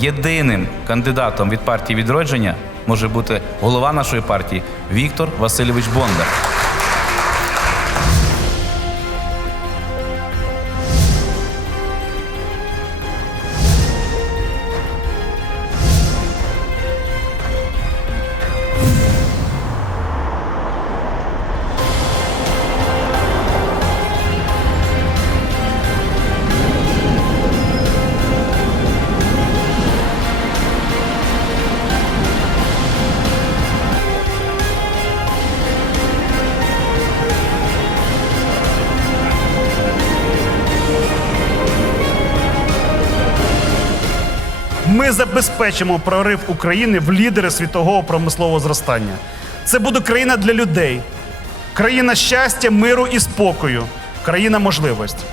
єдиним кандидатом від партії відродження може бути голова нашої партії Віктор Васильович Бондар. Ми забезпечимо прорив України в лідери світового промислового зростання. Це буде країна для людей, країна щастя, миру і спокою, країна можливості.